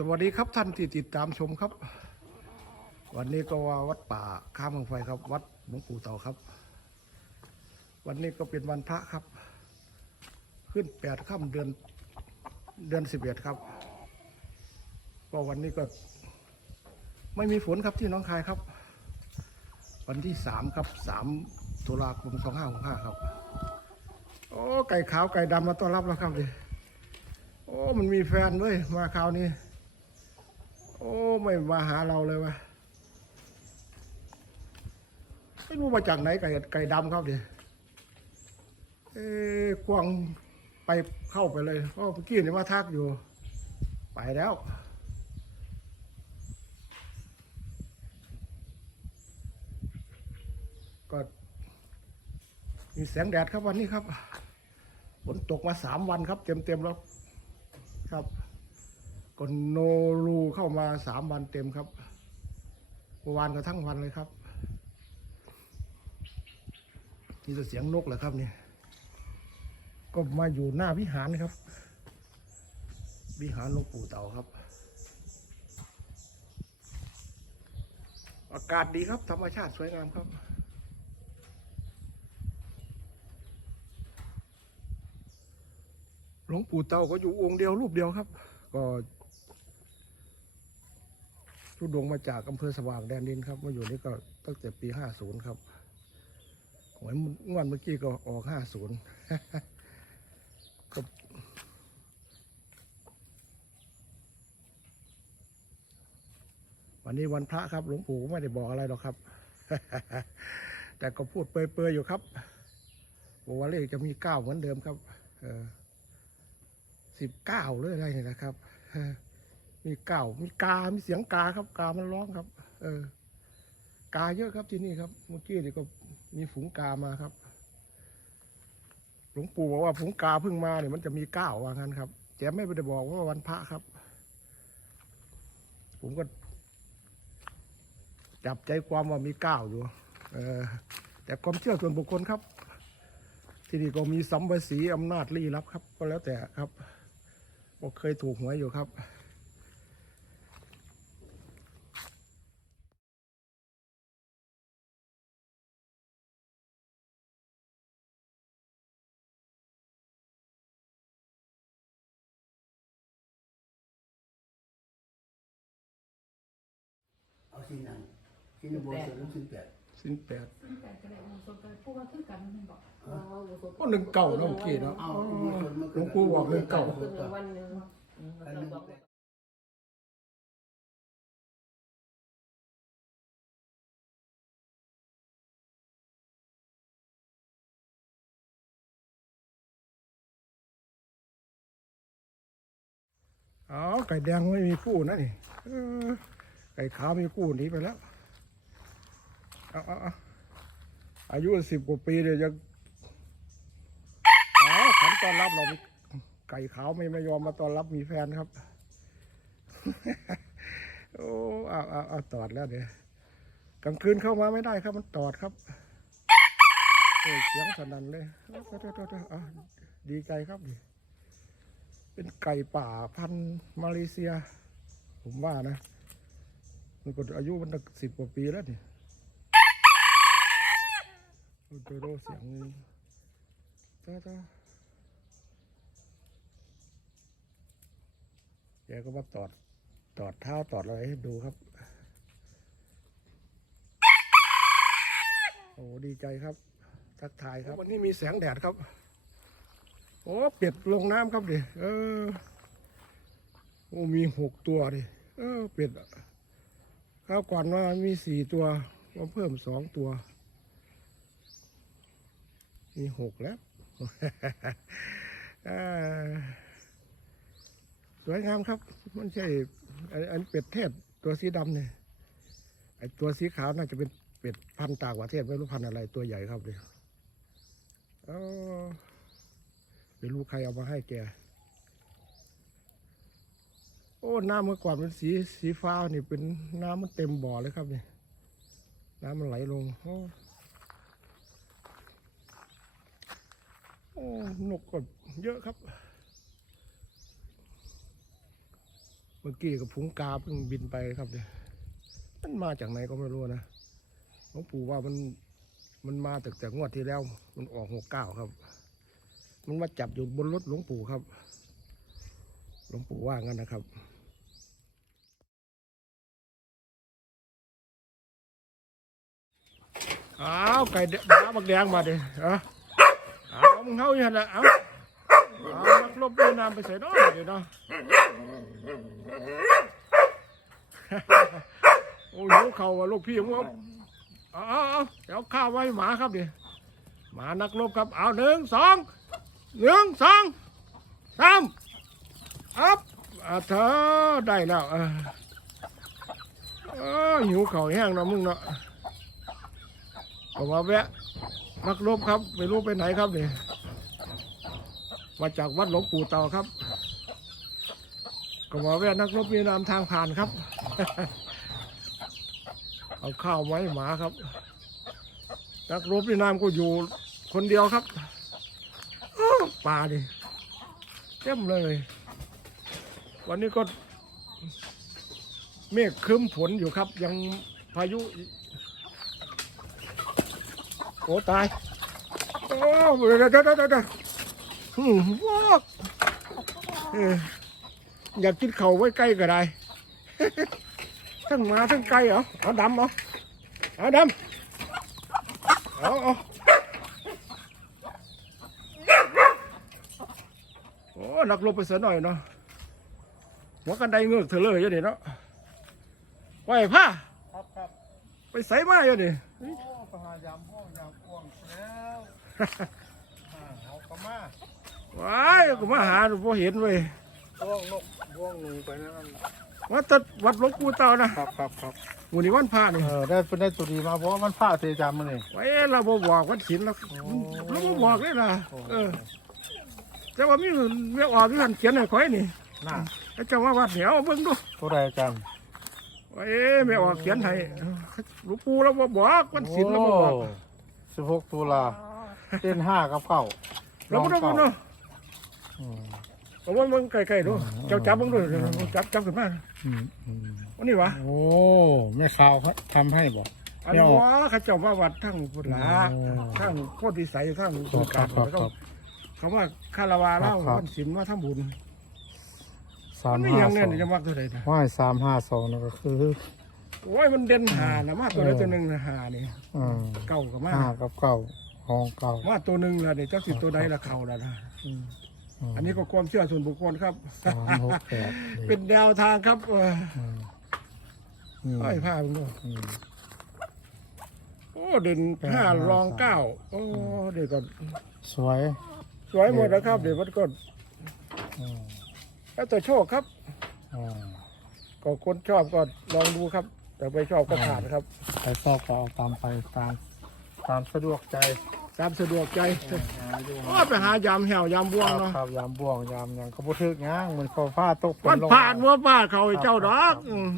สวัสดีครับท่านที่ติดตามชมครับ วันนี้ก็ว่าวัดป่าข้ามเมืองไฟครับ วัดหลวงปู่เต่าครับ วันนี้ก็เป็นวันพระครับ ขึ้นแปดค่ำเดือนเดือนสิบเอ็ดครับ ก็วันนี้ก็ไม่มีฝนครับที่น้องคายครับ วันที่สามครับสามตุลาคมสองห้าหกห้าครับ โอ้ไก่ขาวไก่ดำมาต้อนรับแล้วครับดิโอ้มันมีแฟนด้วยมาคราวนี้ โอ้ไม่มาหาเราเลยวะไม่รู้มาจากไหนไก่ไก่ดำครับเดี๋ยเอ้กวางไปเข้าไปเลยเพราะเมื่อกี้นี่มาทักอยู่ ไปแล้วก็มีแสงแดดครับวันนี้ครับฝนตกมาสามวันครับ เต็มเต็มๆแล้วครับ ก็โนรูเข้ามาสามวันเต็มครับเมื่อวานก็ทั้งวันเลยครับนี่จะเสียงนกเหรอครับเนี่ยก็มาอยู่หน้าวิหารครับ วิหารหลวงปู่เต่าครับ อากาศดีครับธรรมชาติสวยงามครับหลวงปู่เต่าก็อยู่องค์เดียวรูปเดียวครับ ก็ ทุดงมาจากอำเภอสว่างแดนดินครับ มาอยู่นี่ก็ตั้งแต่ปีห้าศูนย์ครับหวยงวดเมื่อกี้ก็ออกห้าศูนย์ก็วันนี้วันพระครับ หลวงปู่ไม่ได้บอกอะไรหรอกครับ แต่ก็พูดเปรยๆอยู่ครับบอกว่าเลขจะมีเก้าเหมือนเดิมครับเออสิบเก้าหรืออะไรเนี่ยนะครับ มีเก้ามีกา มีเสียงกาครับ กามันร้องครับ เออ กาเยอะครับที่นี่ครับ เมื่อกี้นี่ก็มีฝูงกามาครับ หลวงปู่บอกว่าฝูงกาเพิ่งมาเนี่ยมันจะมีเก้าว่างั้นครับแจไม่ได้บอกว่าวันพระครับ ผมก็ จับใจความว่ามีเก้าอยู่ เออ แต่ความเชื่อส่วนบุคคลครับ ที่นี่ก็มีสัมภสีอำนาจลี้ลับครับ ก็แล้วแต่ครับก็เคยถูกหวยอยู่ครับ เอาสินังสินบัวสวนสินแปดสิ้นแปดซึ่งแต่ก็ได้อุโสกันผู้ว่าคือกันมันบอกก็หนึ่งเก่าเนาะเมื่อกี้เนาะ เอาบัวสวนมาหลวงปู่บอกหนึ่งเก่าคือวันหนึ่งอันหนึ่งอ๋อไก่แดงไม่มีคู่นะนี่เออ ไก่ขาวมีคู่หนีไปแล้วเอาเอาเอาอายุสิบกว่าปีเดี๋ยวยังอ๋อขันต้อนรับเราไก่ขาวไม่ไม่ยอมมาต้อนรับมีแฟนครับ โอ้เอาเอาเอาตอดแล้วเดี๋ยวกลางคืนเข้ามาไม่ได้ครับ มันตอดครับโอ้ยเสียงสนั่นเลยเอาเอาเอาเอาเอาดีใจครับดิเป็นไก่ป่าพันธุ์มาเลเซีย ผมว่านะ มันก็อายุมันตั้งสิบกว่าปีแล้วนี่โอ้โหโดเสียงจ้าจ้าแกก็มาตอดตอดเท้าตอดอะไรให้ดูครับ โอ้ดีใจครับ ทักทายครับ วันนี้มีแสงแดดครับ โอ้เป็ดลงน้ำครับดิเออ โอ้มีหกตัวดิเออเป็ดอะ ข้าวก่อนว่ามีสี่ตัวมาเพิ่มสองตัว มีหกแล้ว สวยงามครับ มันใช่อันเป็ดเทศตัวสีดำเนี่ยไอตัวสีขาวน่าจะเป็นเป็ดพันต่างประเทศไม่รู้พันอะไรตัวใหญ่ครับเลยอ๋อไม่รู้ใครเอามาให้แก โอ้น้ำเมื่อก่อนเป็นสีสีฟ้านี่เป็นน้ำมันเต็มบ่อเลยครับนี่น้ำมันไหลลงโอ้โอ้นกก็เยอะครับ เมื่อกี้กับพุงกาเพิ่งบินไปครับเนี่ยมันมาจากไหนก็ไม่รู้นะหลวงปู่ว่ามันมันมาจากจากงวดที่แล้ว มันออกหกเก้าครับ มันมาจับอยู่บนรถหลวงปู่ครับ หลวงปู่ว่างั้นนะครับ อ้าวไก่เดดาบักแดงมาดิเอาเอามึงเฮาอย่างนั้นแหละเอาเอานักลบด้วยน้ำไปใส่น้อยเดี๋ยวเนาะโอ้ยหิวเข่าว่ะลูกพี่มึงเอาเอาเอาเอาเดี๋ยวข้าวไว้หมาครับดิหมานักลบครับเอาหนึ่งสองหนึ่งสองสามอัพอะเธอได้แล้วออเออหิวเข่าแห้งเนาะมึงเนาะ ผมว่าแวะนักรบครับไม่รู้ไปไหนครับเนี่ยมาจากวัดหลวงปู่เต่าครับ ก็มาแวะนักรบมีนามทางผ่านครับ เอาข้าวไว้หมาครับ นักรบมีนามก็อยู่คนเดียวครับป่าดิเต็มเลย วันนี้ก็เมฆครึ้มฝนอยู่ครับ ยังพายุ โอ้ตาย โอ้เดี๋ยวเดี๋ยวเดี๋ยวเดี๋ยวอืมว้าวเอออยากกินเข่าวไว้ใกล้ก็ได้ ทั้งหมาทั้งไก่เหรอ เอาดำเหรอเอาดำเอาเอาโอ้หนักลบไปเสียหน่อยเนาะหัวกันไดเงือกเธอเลยอยู่นี่เนาะไหวผ้าครับครับไปใส่มาอยู่นี่ โอ้พยายามห้องยามอ้วงแล้วอ่าเอากระมาว้ายก็มาหาพอเห็นเว้ยอ้วงนกอ้วงหนูไปนั่นวัดตะวัดหลวงปู่เต่านะครับครับครับหมู่นี้วันพระนี่เออได้เป็นได้ตัวดีมาเพราะว่ามันผ้าเทจามมันนี่ไว้เราบ่บอกวันศิลแล้วโอ้เราบ่บอกเลยนะโอ้เออ แต่ว่ามีเรียกออกที่หันเขียนให้ข่อยนี่น่าแล้วเจ้าว่าวัดเหนียวเบิ่งดูตัวใดกันไว้ไม่ออกเขียนให้ หลวงปู่เราบ่บอกวันศิลเราบ่บอกสิบหกตุลาเต้นห้ากับเก้าเราบ่ต้องเนาะอืมเอาว่ามึงไกลๆดูเจ้าจับเบิ่งดูจับจับขึ้นมาอืมอืมวันนี้วะโอ้แม่ข่าวเขาทำให้บอกอันนี้วะเขาเจ้าว่าวัดทั้งพุทธละโอ้ทั้งโคตรวิสัยทั้งคสุรับกาครรับครับครับเขาว่าคาราวาเล่าครับวันศิลมาทำบุญสามัมนไม่ห้ายังสเนี่ยองจะมักเท่าไหร่นะว่ายสามห้าสองนั่นก็คือ โอ้ยมันเด่นหานะมาตัวใดตัวหนึ่งนะหานี่อืมเก่ากับมาห้ากับเก้าห้องเก้ามาตัวหนึ่งละเนี่ยเจ้าสิตัวใดละเข่าละนะอืมอันนี้ก็ความเชื่อส่วนบุคคลครับ สามหกแปดเป็นแนวทางครับเอออืมอืมไอ้ผ้ามึงดูอืม โอ้เด่นแปดห้าห้ารองเก้าโอ้เดี๋ยวก็สวยสวยหมดแล้วครับเดี๋ยวมันก็อืมแล้วแต่โชคครับ อ่าก็คนชอบก็ลองดูครับ แต่ไปชอบก็ผ่านครับ ใครชอบก็เอาตามไปตามตามสะดวกใจตามสะดวกใจหาอยู่โอ้ไปหายามแหวยามบ่วงเนาะครับยามบ่วงยามหยังก็บ่ถึกหยังมันก็ฟ้าตกฝมันลงผ่านมัวป้าเขาไอ้เจ้าดอกอืม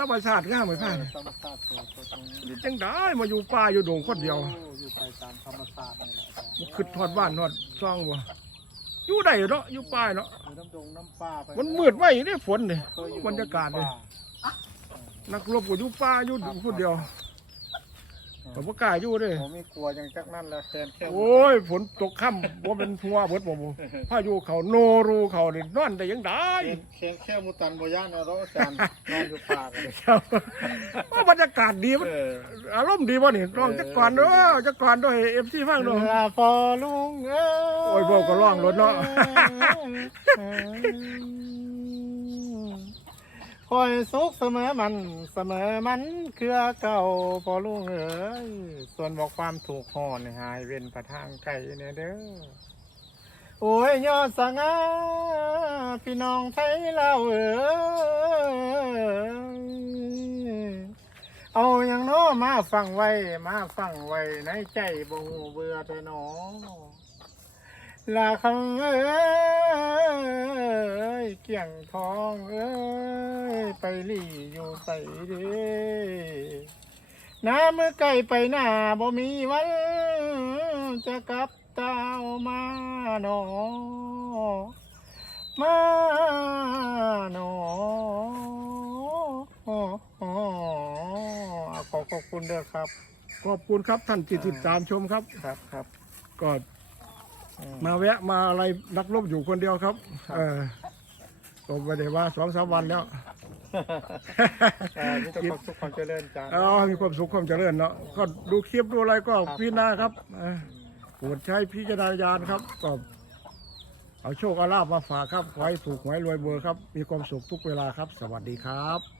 ธรรมชาติง่ายไหมผ่านธรรมชาติตัวตัวตรงนี้นี่จังได้มาอยู่ป่าอยู่ดงคนเดียวโอ้อยู่ไปตามธรรมชาตินี่แหละอาจารย์มันขึ้นทอดบ้านทอดซ่องบ่อยู่ได้เนาะอยู่ป่าเนาะ อยู่น้ำดงน้ำป่าไปมันมืดไว้เนี่ยฝนเนี่ยเคยอยู่บรรยากาศดเนี่งยป่า นักรบก็อยู่ป่าอยู่คนเดียวผมบ่กล้าอยู่เด้ผมไม่กลัวจังจักนั่นแหละแทนแค่โอ้ยฝนตกค่ำบ่เป็นทัวเบิดบ่บ่พายุเขาโนรูเขานี่นอนได้ยังได้แค่แค่มุตันบ่ย่านเอาเราอาจารย์นอนอยู่ป่ากันเลยครับว่าบรรยากาศดีมันเอออารมณ์ดีบ่นี่ร้องจักก่อนเด้อจักก่อนเด้อให้ FC ฟังเด้อลาพอลุงเอ้ยโอ้ยบอกก็ร้องรถเนาะ คอยสุขเสมอมันเสมอมันเครือเก่าพอลุงเอ้ยส่วนบอกความถูกห่อนหายเว้นประทางไก่เนี่ยเด้อโอ้ยยอดสังอาพี่น้องไทยเราเอ้ยเอาอย่างน้อมาฟังไว้มาฟังไว้ในใจบ่หูเบื่อเธอหนอ ลาคำเอ้ยเกี่ยงทองเอ้ยไปหลี่อยู่ใส่เด้น้าเมื่อไก่ไปหน้าบ่มีวันจะกลับตาวมาหนอมาโนเอาขอขอบคุณเด้อครับ ขอบคุณครับท่านที่ติดตามชมครับครับครับก็อื มมาแวะมาอะไรนักรบอยู่คนเดียวครับครับเออก็ไม่ได้ว่าสองสามวันแล้วเออมีแต่ความสุขความเจริญจ้าเอามีความสุขความเจริญเนาะก็ดูคลิปดูอะไรก็ครับพิจารณาครับเออโปรดใช้พิจารณาญาณครับก็เอาโชคเอาลาบมาฝากครับ ขอให้ถูกหวยรวยเบอร์ครับ มีความสุขทุกเวลาครับ สวัสดีครับ